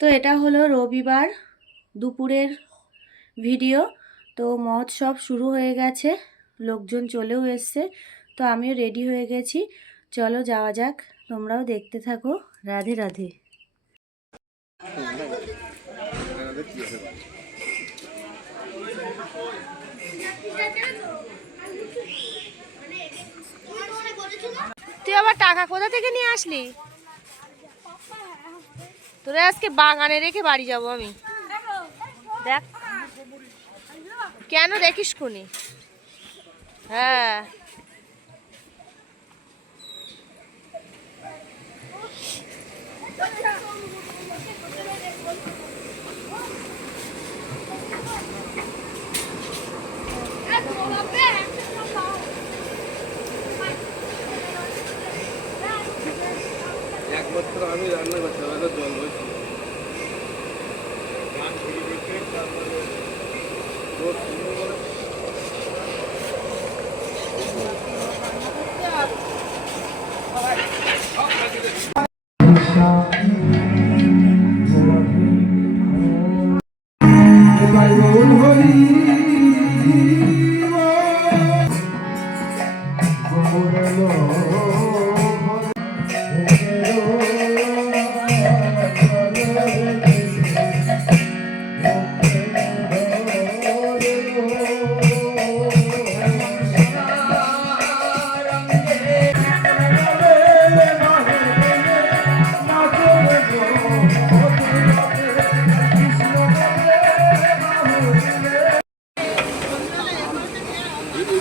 তো এটা হলো রবিবার দুপুরের ভিডিও। তো মহোৎসব শুরু হয়ে গেছে, লোকজন চলেও এসছে, তো আমিও রেডি হয়ে গেছি। চলো যাওয়া যাক, তোমরাও দেখতে থাকো। রাধে রাধে। তুই আবার টাকা কোথা থেকে নিয়ে আসলি? তোরা আজকে বাগানে রেখে বাড়ি যাব আমি। দেখ। কেন দেখিস কোনি হ্যাঁ। একমাত্র রোদ শুরু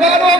matter of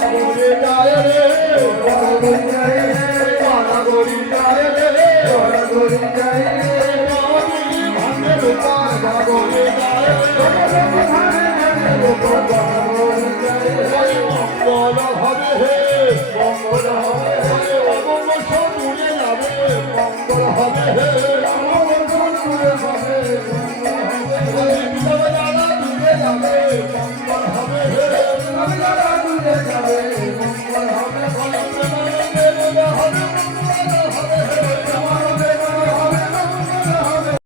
যাবে